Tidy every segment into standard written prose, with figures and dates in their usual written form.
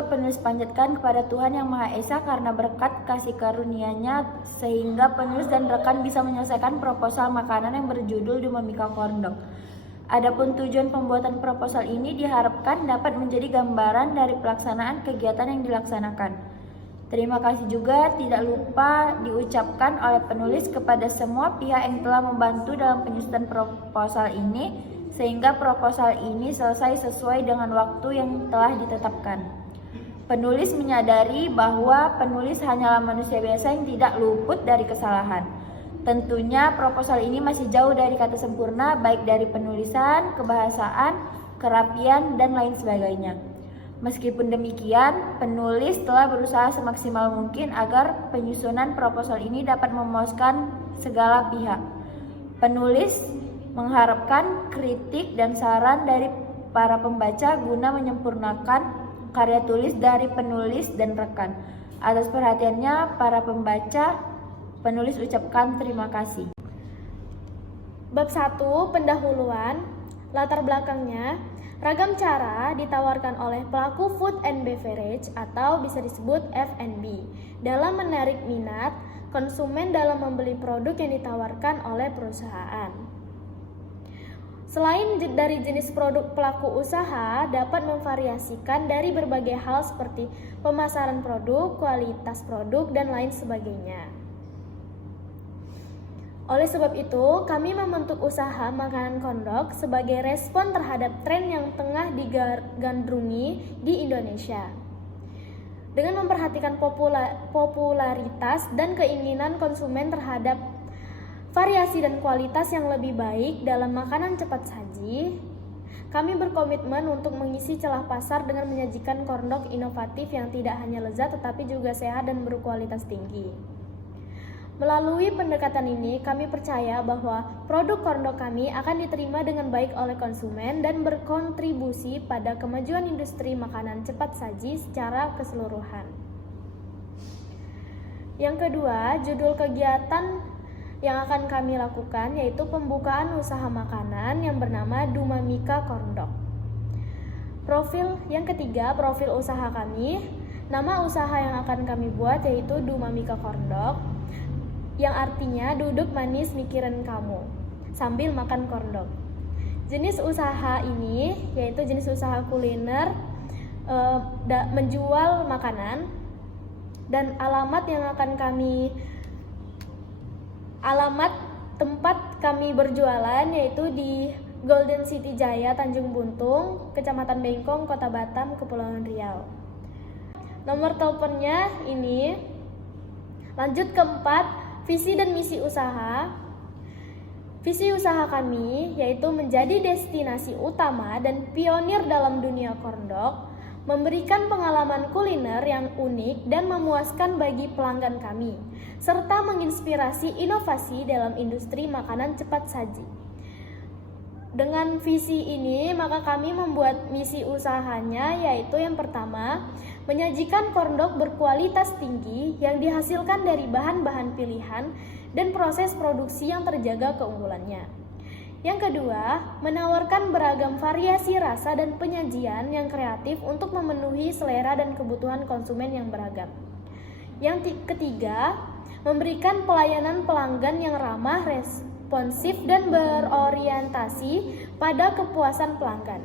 syukur penulis panjatkan kepada Tuhan Yang Maha Esa karena berkat kasih karunia-Nya sehingga penulis dan rekan bisa menyelesaikan proposal makanan yang berjudul Duma Mika Corn Dog. Adapun tujuan pembuatan proposal ini diharapkan dapat menjadi gambaran dari pelaksanaan kegiatan yang dilaksanakan. Terima kasih juga tidak lupa diucapkan oleh penulis kepada semua pihak yang telah membantu dalam penyusunan proposal ini sehingga proposal ini selesai sesuai dengan waktu yang telah ditetapkan. Penulis menyadari bahwa penulis hanyalah manusia biasa yang tidak luput dari kesalahan. Tentunya proposal ini masih jauh dari kata sempurna baik dari penulisan, kebahasaan, kerapian, dan lain sebagainya. Meskipun demikian, penulis telah berusaha semaksimal mungkin agar penyusunan proposal ini dapat memuaskan segala pihak. Penulis mengharapkan kritik dan saran dari para pembaca guna menyempurnakan karya tulis dari penulis dan rekan. Atas perhatiannya para pembaca, penulis ucapkan terima kasih. Bab 1, pendahuluan, latar belakangnya. Ragam cara ditawarkan oleh pelaku food and beverage atau bisa disebut F&B dalam menarik minat konsumen dalam membeli produk yang ditawarkan oleh perusahaan. Selain dari jenis produk, pelaku usaha dapat memvariasikan dari berbagai hal seperti pemasaran produk, kualitas produk, dan lain sebagainya. Oleh sebab itu, kami membentuk usaha makanan corn dog sebagai respon terhadap tren yang tengah digandrungi di Indonesia. Dengan memperhatikan popularitas dan keinginan konsumen terhadap variasi dan kualitas yang lebih baik dalam makanan cepat saji, kami berkomitmen untuk mengisi celah pasar dengan menyajikan corn dog inovatif yang tidak hanya lezat tetapi juga sehat dan berkualitas tinggi. Melalui pendekatan ini, kami percaya bahwa produk corn dog kami akan diterima dengan baik oleh konsumen dan berkontribusi pada kemajuan industri makanan cepat saji secara keseluruhan. Yang kedua, judul kegiatan yang akan kami lakukan yaitu pembukaan usaha makanan yang bernama Duma Mika Corn Dog. Yang ketiga, profil usaha kami. Nama usaha yang akan kami buat yaitu Duma Mika Corn Dog, yang artinya duduk manis mikirin kamu sambil makan corn dog. Jenis usaha ini yaitu jenis usaha kuliner menjual makanan, dan alamat tempat kami berjualan yaitu di Golden City Jaya, Tanjung Buntung, Kecamatan Bengkong, Kota Batam, Kepulauan Riau. Nomor teleponnya ini. Lanjut keempat, visi dan misi usaha. Visi usaha kami yaitu menjadi destinasi utama dan pionir dalam dunia corn dog, memberikan pengalaman kuliner yang unik dan memuaskan bagi pelanggan kami, serta menginspirasi inovasi dalam industri makanan cepat saji. Dengan visi ini, maka kami membuat misi usahanya yaitu yang pertama, menyajikan corn dog berkualitas tinggi yang dihasilkan dari bahan-bahan pilihan dan proses produksi yang terjaga keunggulannya. Yang kedua, menawarkan beragam variasi rasa dan penyajian yang kreatif untuk memenuhi selera dan kebutuhan konsumen yang beragam. Yang ketiga, memberikan pelayanan pelanggan yang ramah, responsif, dan berorientasi pada kepuasan pelanggan.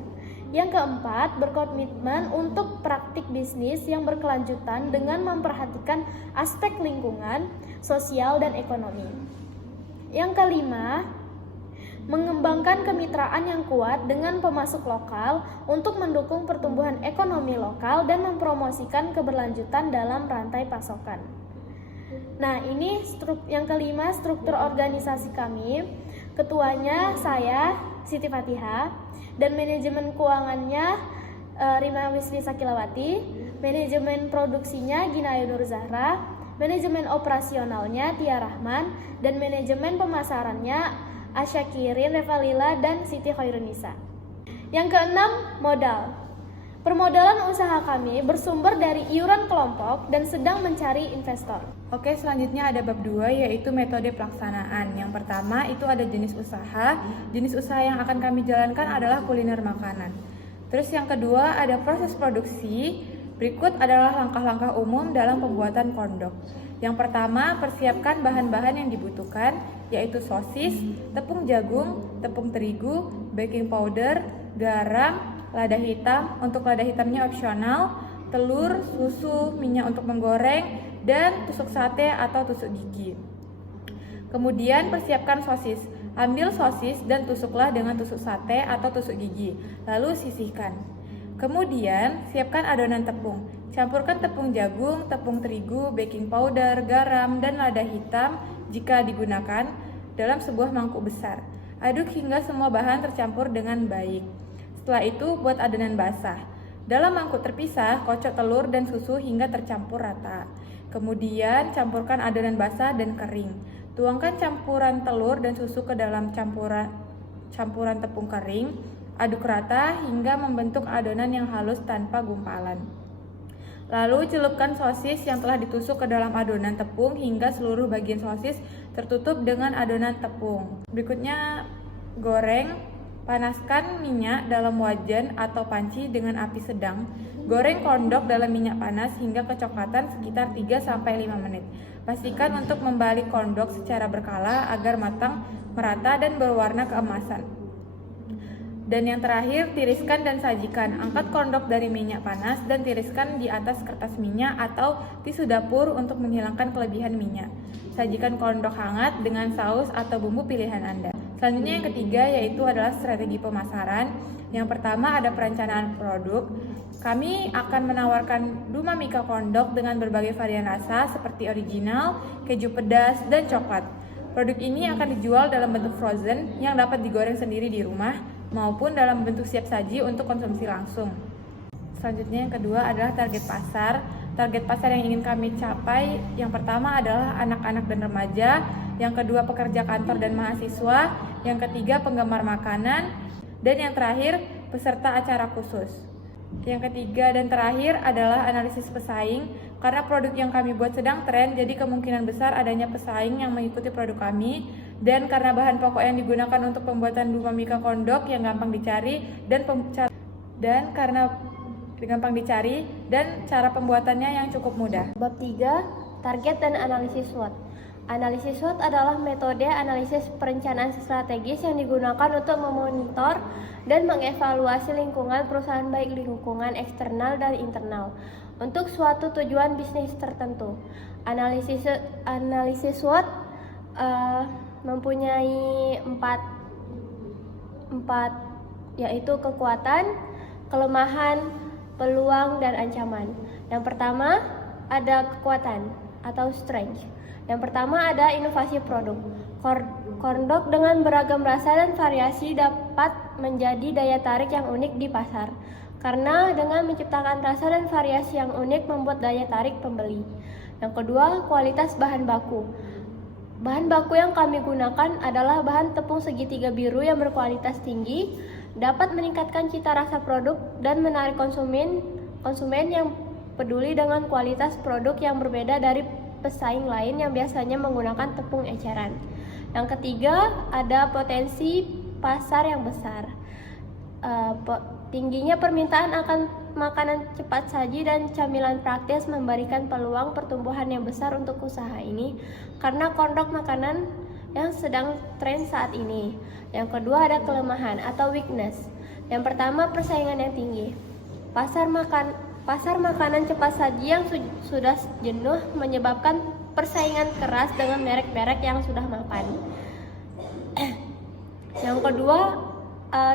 Yang keempat, berkomitmen untuk praktik bisnis yang berkelanjutan dengan memperhatikan aspek lingkungan, sosial, dan ekonomi. Yang kelima, mengembangkan kemitraan yang kuat dengan pemasok lokal untuk mendukung pertumbuhan ekonomi lokal dan mempromosikan keberlanjutan dalam rantai pasokan. Nah, ini yang kelima, struktur organisasi kami. Ketuanya saya, Siti Fatihah, dan manajemen keuangannya Rima Wisli Sakilawati, manajemen produksinya Gina Ayu Nur Zahra, manajemen operasionalnya Tia Rahman, dan manajemen pemasarannya Asya Kirin, Revalila, dan Siti Khairunisa. Yang keenam, modal. Permodalan usaha kami bersumber dari iuran kelompok dan sedang mencari investor. Oke, selanjutnya ada bab 2 yaitu metode pelaksanaan. Yang pertama itu ada jenis usaha. Jenis usaha yang akan kami jalankan adalah kuliner makanan. Terus yang kedua ada proses produksi. Berikut adalah langkah-langkah umum dalam pembuatan corn dog. Yang pertama, persiapkan bahan-bahan yang dibutuhkan, yaitu sosis, tepung jagung, tepung terigu, baking powder, garam, lada hitam, untuk lada hitamnya opsional, telur, susu, minyak untuk menggoreng, dan tusuk sate atau tusuk gigi. Kemudian persiapkan sosis. Ambil sosis dan tusuklah dengan tusuk sate atau tusuk gigi, lalu sisihkan. Kemudian siapkan adonan tepung. Campurkan tepung jagung, tepung terigu, baking powder, garam, dan lada hitam jika digunakan dalam sebuah mangkuk besar. Aduk hingga semua bahan tercampur dengan baik. Setelah itu buat adonan basah. Dalam mangkuk terpisah, kocok telur dan susu hingga tercampur rata. Kemudian campurkan adonan basah dan kering. Tuangkan campuran telur dan susu ke dalam campuran tepung kering. Aduk rata hingga membentuk adonan yang halus tanpa gumpalan. Lalu celupkan sosis yang telah ditusuk ke dalam adonan tepung hingga seluruh bagian sosis tertutup dengan adonan tepung. Berikutnya goreng. Panaskan minyak dalam wajan atau panci dengan api sedang. Goreng corn dog dalam minyak panas hingga kecoklatan sekitar 3-5 menit. Pastikan untuk membalik corn dog secara berkala agar matang, merata, dan berwarna keemasan. Dan yang terakhir, tiriskan dan sajikan. Angkat corn dog dari minyak panas dan tiriskan di atas kertas minyak atau tisu dapur untuk menghilangkan kelebihan minyak. Sajikan corn dog hangat dengan saus atau bumbu pilihan Anda. Selanjutnya yang ketiga yaitu adalah strategi pemasaran. Yang pertama ada perencanaan produk. Kami akan menawarkan Duma Mika corn dog dengan berbagai varian rasa seperti original, keju pedas, dan coklat. Produk ini akan dijual dalam bentuk frozen yang dapat digoreng sendiri di rumah maupun dalam bentuk siap saji untuk konsumsi langsung. Selanjutnya yang kedua adalah target pasar. Target pasar yang ingin kami capai yang pertama adalah anak-anak dan remaja, yang kedua pekerja kantor dan mahasiswa, yang ketiga penggemar makanan, dan yang terakhir peserta acara khusus. Yang ketiga dan terakhir adalah analisis pesaing. Karena produk yang kami buat sedang tren, jadi kemungkinan besar adanya pesaing yang mengikuti produk kami. Dan karena bahan pokok yang digunakan untuk pembuatan Duma Mika corn dog yang gampang dicari dan cara pembuatannya yang cukup mudah. Bab 3, target dan analisis SWOT. Analisis SWOT adalah metode analisis perencanaan strategis yang digunakan untuk memonitor dan mengevaluasi lingkungan perusahaan baik lingkungan eksternal dan internal untuk suatu tujuan bisnis tertentu. Analisis SWOT mempunyai empat yaitu kekuatan, kelemahan, peluang, dan ancaman. Yang pertama ada kekuatan atau strength. Yang pertama ada inovasi produk. Corn dog dengan beragam rasa dan variasi dapat menjadi daya tarik yang unik di pasar. Karena dengan menciptakan rasa dan variasi yang unik membuat daya tarik pembeli. Yang kedua, kualitas bahan baku. Bahan baku yang kami gunakan adalah bahan tepung segitiga biru yang berkualitas tinggi, dapat meningkatkan cita rasa produk dan menarik konsumen yang peduli dengan kualitas produk yang berbeda dari pesaing lain yang biasanya menggunakan tepung eceran. Yang ketiga, ada potensi pasar yang besar. Tingginya permintaan akan makanan cepat saji dan camilan praktis memberikan peluang pertumbuhan yang besar untuk usaha ini karena corn dog makanan yang sedang tren saat ini. Yang kedua ada kelemahan atau weakness. Yang pertama, persaingan yang tinggi. Pasar makanan cepat saji yang sudah jenuh menyebabkan persaingan keras dengan merek-merek yang sudah mapan. Yang kedua,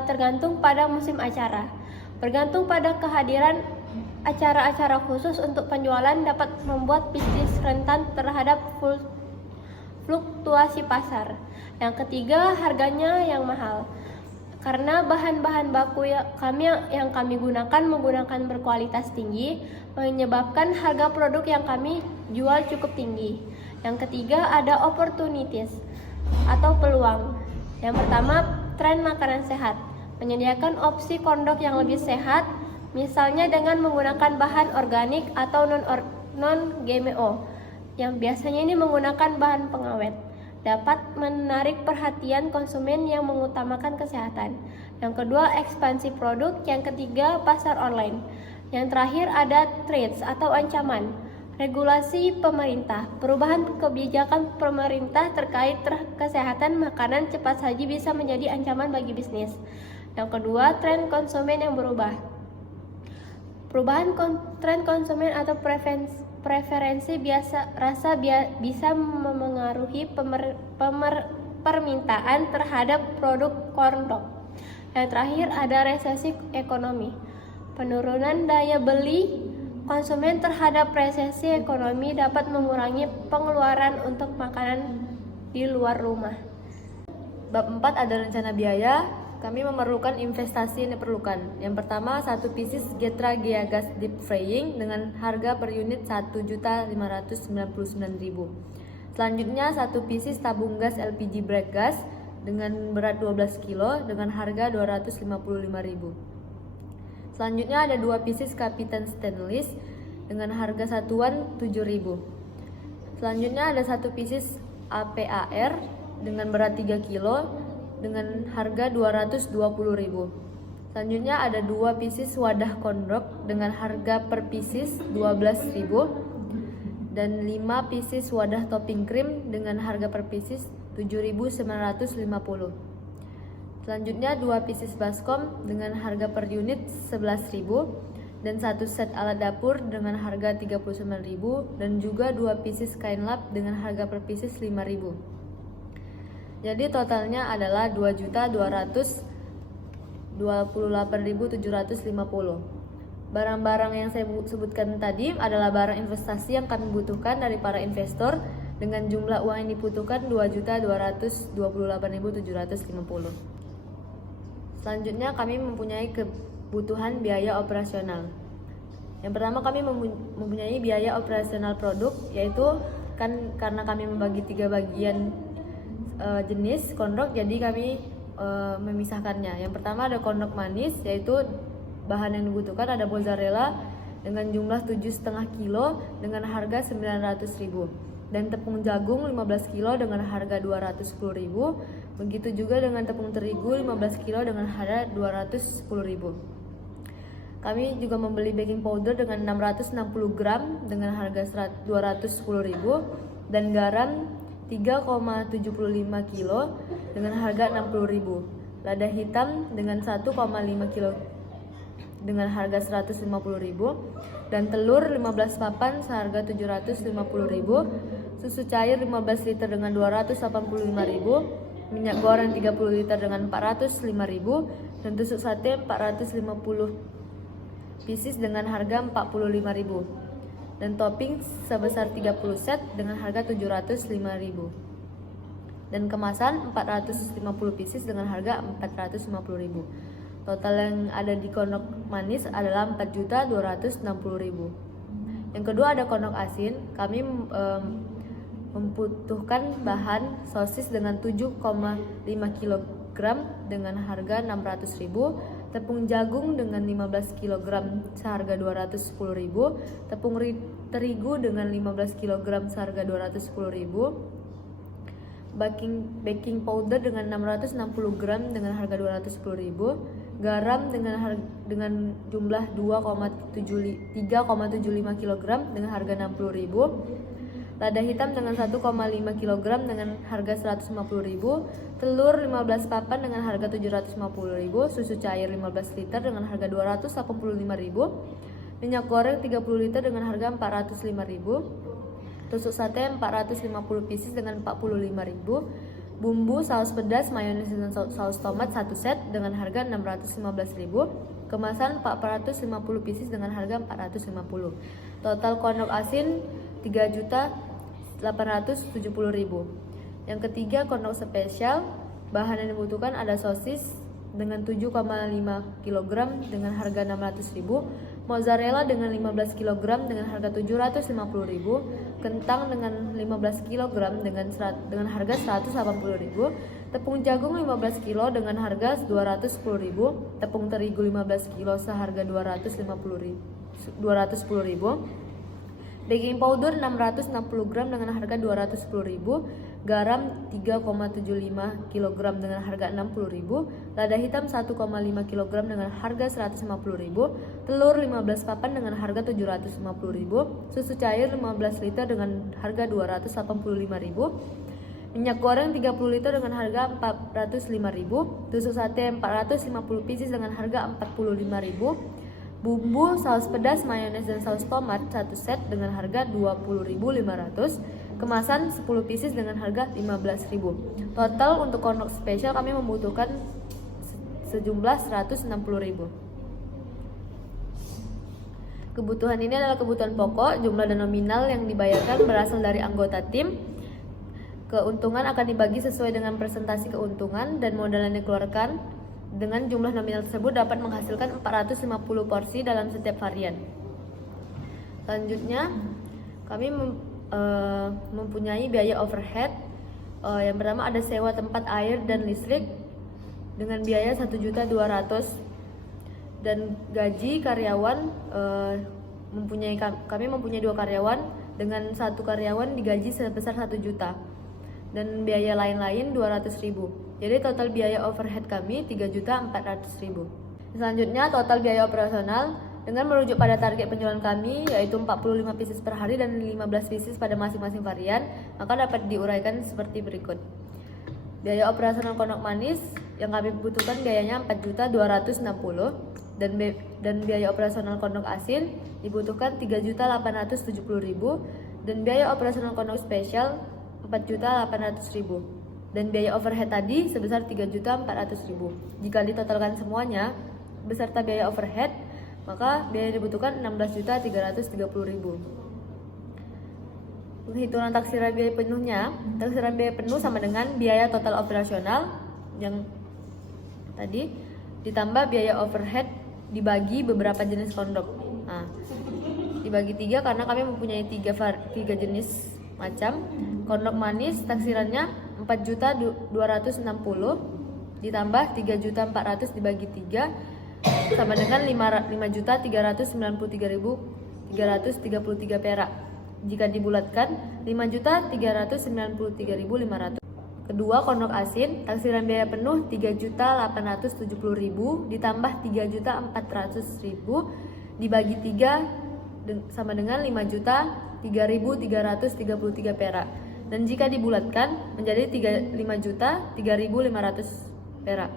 tergantung pada musim acara. Bergantung pada kehadiran acara-acara khusus untuk penjualan dapat membuat bisnis rentan terhadap fluktuasi pasar. Yang ketiga, harganya yang mahal. Karena bahan-bahan baku yang kami gunakan menggunakan berkualitas tinggi, menyebabkan harga produk yang kami jual cukup tinggi. Yang ketiga ada opportunities atau peluang. Yang pertama, tren makanan sehat. Menyediakan opsi corn dog yang lebih sehat, misalnya dengan menggunakan bahan organik atau non-GMO, yang biasanya ini menggunakan bahan pengawet. Dapat menarik perhatian konsumen yang mengutamakan kesehatan. Yang kedua, ekspansi produk. Yang ketiga, pasar online. Yang terakhir ada threats atau ancaman. Regulasi pemerintah. Perubahan kebijakan pemerintah terkait kesehatan makanan cepat saji bisa menjadi ancaman bagi bisnis. Yang kedua, tren konsumen yang berubah. Perubahan tren konsumen atau preferensi bisa memengaruhi permintaan terhadap produk corn dog. Yang terakhir ada resesi ekonomi. Penurunan daya beli konsumen terhadap resesi ekonomi dapat mengurangi pengeluaran untuk makanan di luar rumah. Bab 4 ada rencana biaya. Kami memerlukan investasi yang diperlukan. Yang pertama, 1 pieces Getra Gea Gas Deep Frying dengan harga per unit 1.599.000. Selanjutnya, 1 pieces tabung gas LPG Break Gas dengan berat 12 kg dengan harga 255.000. Selanjutnya ada 2 pieces Kapitan Stainless dengan harga satuan 7.000. Selanjutnya ada 1 pieces APAR dengan berat 3 kg dengan harga 220.000. Selanjutnya ada 2 pieces wadah kondok dengan harga per pieces 12.000 dan 5 pieces wadah topping krim dengan harga per pieces 7.950. Selanjutnya 2 pieces baskom dengan harga per unit 11.000 dan 1 set alat dapur dengan harga 39.000 dan juga 2 pieces kain lap dengan harga per pieces 5.000. Jadi totalnya adalah 2.228.750. Barang-barang yang saya sebutkan tadi adalah barang investasi yang kami butuhkan dari para investor dengan jumlah uang yang dibutuhkan 2.228.750. Selanjutnya kami mempunyai kebutuhan biaya operasional. Yang pertama kami mempunyai biaya operasional produk, yaitu karena kami membagi 3 bagian jenis kondok, jadi kami memisahkannya. Yang pertama ada kondok manis, yaitu bahan yang dibutuhkan ada mozzarella dengan jumlah 7,5 kg dengan harga 900.000 dan tepung jagung 15 kg dengan harga 210.000. Begitu juga dengan tepung terigu 15 kg dengan harga 210.000. Kami juga membeli baking powder dengan 660 gram dengan harga 210.000 dan garam 3,75 kg dengan harga 60.000. Lada hitam dengan 1,5 kg dengan harga 150.000 dan telur 15 papan seharga 750.000. Susu cair 15 liter dengan 285.000, minyak goreng 30 liter dengan 405.000 dan tusuk sate 450 pieces dengan harga 45.000. Dan topping sebesar 30 set dengan harga 705.000 dan kemasan 450 pieces dengan harga 450.000. Total yang ada di kondok manis adalah 4.260.000. Yang kedua ada kondok asin. Kami membutuhkan bahan sosis dengan 7,5 kg dengan harga 600.000, tepung jagung dengan 15 kg seharga 210.000, tepung terigu dengan 15 kg seharga 210.000, baking powder dengan 660 gram dengan harga 210.000, garam dengan jumlah 3,75 kg dengan harga 60.000, lada hitam dengan 1,5 kg dengan harga 150.000, telur 15 papan dengan harga 750.000, susu cair 15 liter dengan harga 285.000, minyak goreng 30 liter dengan harga 405.000, tusuk sate 450 pieces dengan 45.000, bumbu saus pedas, mayones dan saus tomat 1 set dengan harga 615.000, kemasan 450 pieces dengan harga 450. Total kondok asin 3.870.000. Yang ketiga kondok spesial. Bahan yang dibutuhkan ada sosis dengan 7,5 kg dengan harga 600.000, mozzarella dengan 15 kg dengan harga 750.000, kentang dengan 15 kg dengan harga 180.000, tepung jagung 15 kg dengan harga 210.000, tepung terigu 15 kg seharga 210.000, baking powder 660 gram dengan harga 210.000, garam 3,75 kg dengan harga 60.000, lada hitam 1,5 kg dengan harga 150.000, telur 15 papan dengan harga 750.000, susu cair 15 liter dengan harga 285.000, minyak goreng 30 liter dengan harga 405.000, tusuk sate 450 pieces dengan harga 45.000, bumbu, saus pedas, mayones, dan saus tomat 1 set dengan harga 20.500, kemasan 10 pieces dengan harga 15.000. Total untuk kondok spesial kami membutuhkan sejumlah 160.000. Kebutuhan ini adalah kebutuhan pokok. Jumlah dan nominal yang dibayarkan berasal dari anggota tim. Keuntungan akan dibagi sesuai dengan presentasi keuntungan, dan modal yang dikeluarkan dengan jumlah nominal tersebut dapat menghasilkan 450 porsi dalam setiap varian. Selanjutnya, kami mempunyai biaya overhead. Yang pertama ada sewa tempat air dan listrik dengan biaya 1.200.000, dan gaji karyawan kami mempunyai 2 karyawan, dengan 1 karyawan digaji sebesar 1 juta, dan biaya lain-lain 200.000. Jadi total biaya overhead kami 3.400.000. Selanjutnya total biaya operasional dengan merujuk pada target penjualan kami yaitu 45 pieces per hari dan 15 pieces pada masing-masing varian, maka dapat diuraikan seperti berikut. Biaya operasional kondok manis yang kami butuhkan biayanya 4.260.000, dan biaya operasional kondok asin dibutuhkan 3.870.000, dan biaya operasional kondok spesial 4.800.000, dan biaya overhead tadi sebesar 3.400.000. Jika ditotalkan semuanya beserta biaya overhead, maka biaya yang dibutuhkan 16.330.000. Penghitungan taksiran biaya penuhnya, taksiran biaya penuh sama dengan biaya total operasional yang tadi ditambah biaya overhead dibagi beberapa jenis kondok. Nah, dibagi 3 karena kami mempunyai 3 jenis macam. Kondok manis taksirannya 4.260.000 ditambah 3.400.000 dibagi 3 sama dengan 5.393.333 perak. Jika dibulatkan 5.393.500. Kedua, kondok asin taksiran biaya penuh 3.870.000 ditambah 3.400.000 dibagi 3 sama dengan 5.003.333 perak. Dan jika dibulatkan menjadi 5.003.500 perak.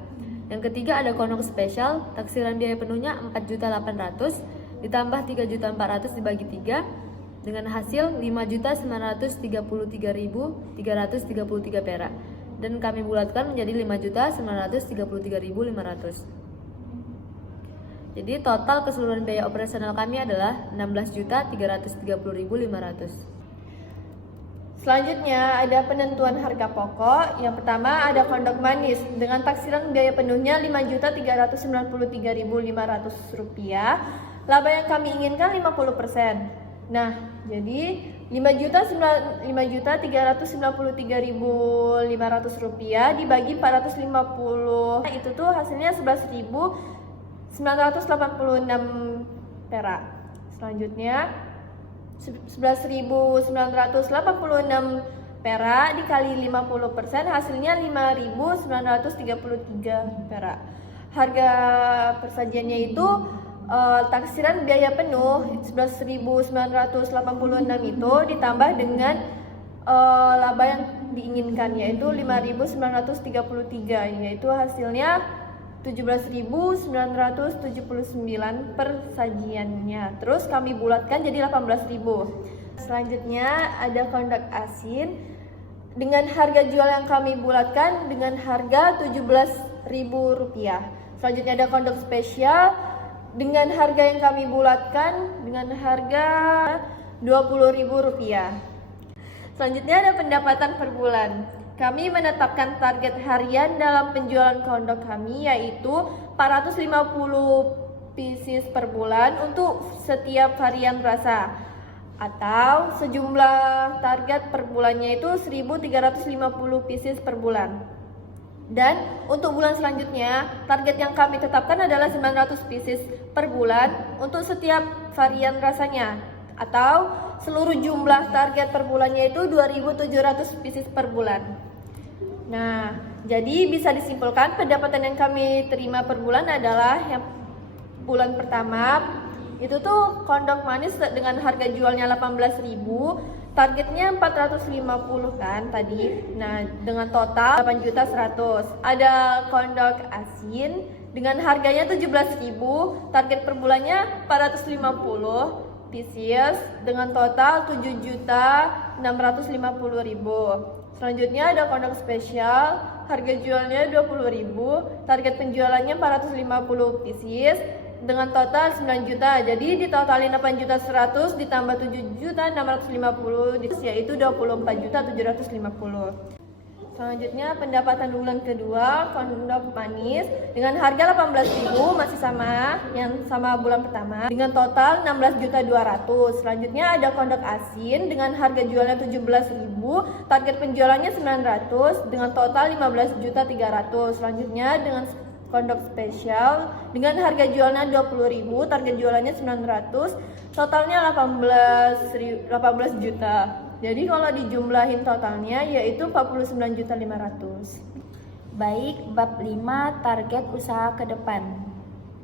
Yang ketiga ada kondok spesial, taksiran biaya penuhnya 4.800.000 ditambah 3.400.000 dibagi 3 dengan hasil 5.933.333 perak. Dan kami bulatkan menjadi 5.933.500. Jadi total keseluruhan biaya operasional kami adalah 16.330.500. Selanjutnya ada penentuan harga pokok. Yang pertama ada kondok manis dengan taksiran biaya penuhnya Rp5.393.500. Laba yang kami inginkan 50%. Nah, jadi Rp5.393.500 dibagi 450, itu tuh hasilnya 11.986 perak. Selanjutnya 11.986 perak dikali 50% hasilnya 5.933 perak. Harga persajiannya itu taksiran biaya penuh 11.986 itu ditambah dengan laba yang diinginkan yaitu 5.933, yaitu hasilnya 17.979 per sajiannya. Terus kami bulatkan jadi 18.000. Selanjutnya ada kondok asin dengan harga jual yang kami bulatkan dengan harga Rp17.000. Selanjutnya ada kondok spesial dengan harga yang kami bulatkan dengan harga Rp20.000. Selanjutnya ada pendapatan per bulan. Kami menetapkan target harian dalam penjualan kondok kami yaitu 450 pieces per bulan untuk setiap varian rasa, atau sejumlah target per bulannya itu 1.350 pieces per bulan. Dan untuk bulan selanjutnya target yang kami tetapkan adalah 900 pieces per bulan untuk setiap varian rasanya, atau seluruh jumlah target per bulannya itu 2.700 pieces per bulan. Nah, jadi bisa disimpulkan pendapatan yang kami terima per bulan adalah yang bulan pertama itu tuh kondok manis dengan harga jualnya 18.000, targetnya 450 kan tadi. Nah, dengan total 8.100.000. Ada kondok asin dengan harganya 17.000, target per bulannya 450 pieces dengan total 7.650.000. Selanjutnya ada kondok spesial, harga jualnya 20.000, target penjualannya 450 pieces dengan total 9 juta. Jadi ditotalin 8.100.000 ditambah 7.650.000 yaitu 24.750.000. Selanjutnya pendapatan bulan kedua kondok manis dengan harga 18.000 masih sama yang sama bulan pertama dengan total 16.200.000. Selanjutnya ada kondok asin dengan harga jualnya 17.000, target penjualannya 900 dengan total 15.300.000. Selanjutnya dengan kondok spesial dengan harga jualnya 20.000, target jualannya 900, totalnya 18 juta. Jadi kalau dijumlahin totalnya yaitu 49.500.000. Baik, bab 5 target usaha ke depan.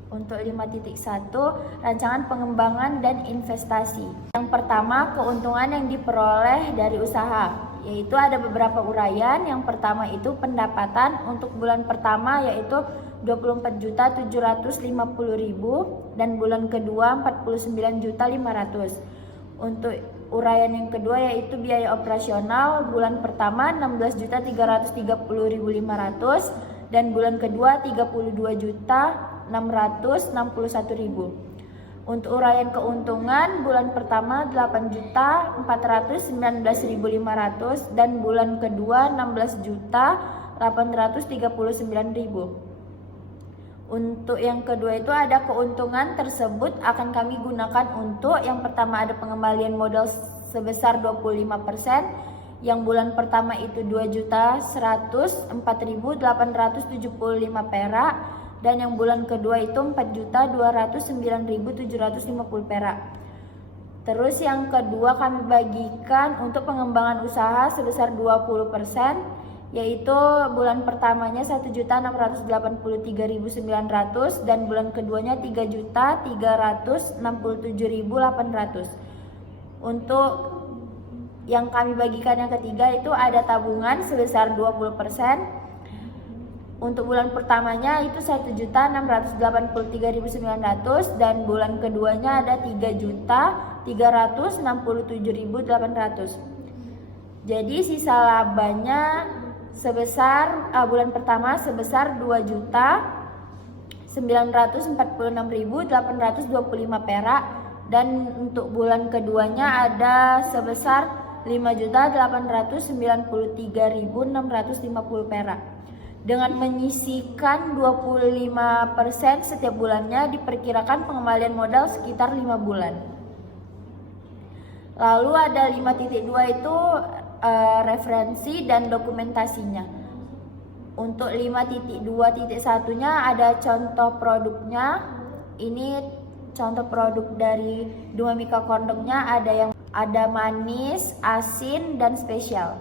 Untuk 5.1 rancangan pengembangan dan investasi. Yang pertama, keuntungan yang diperoleh dari usaha, yaitu ada beberapa uraian. Yang pertama itu pendapatan untuk bulan pertama yaitu 24.750.000 dan bulan kedua 49.500.000. Untuk uraian yang kedua yaitu biaya operasional bulan pertama 16.330.500 dan bulan kedua 32.661.000. Untuk uraian keuntungan bulan pertama 8.419.500 dan bulan kedua 16.839.000. Untuk yang kedua itu ada keuntungan tersebut akan kami gunakan untuk yang pertama ada pengembalian modal sebesar 25%, yang bulan pertama itu 2.104.875 perak dan yang bulan kedua itu 4.209.750 perak. Terus yang kedua kami bagikan untuk pengembangan usaha sebesar 20%, yaitu bulan pertamanya 1.683.900 dan bulan keduanya 3.367.800. Untuk yang kami bagikan yang ketiga itu ada tabungan sebesar 20%. Untuk bulan pertamanya itu 1.683.900 dan bulan keduanya ada 3.367.800. Jadi sisa labanya sebesar bulan pertama sebesar 2.946.825 perak dan untuk bulan keduanya ada sebesar 5.893.650 perak. Dengan menyisihkan 25% setiap bulannya diperkirakan pengembalian modal sekitar 5 bulan. Lalu ada 5.2 itu referensi dan dokumentasinya. Untuk 5.2.1-nya ada contoh produknya. Ini contoh produk dari Duma Mika Kondoknya ada manis, asin dan spesial.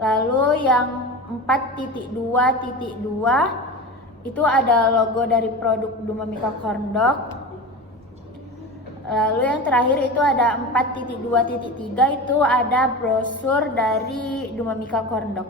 Lalu yang 4.2.2 itu ada logo dari produk Duma Mika Kondok. Lalu yang terakhir itu ada 4.2.3 itu ada brosur dari Duma Mika Kondok.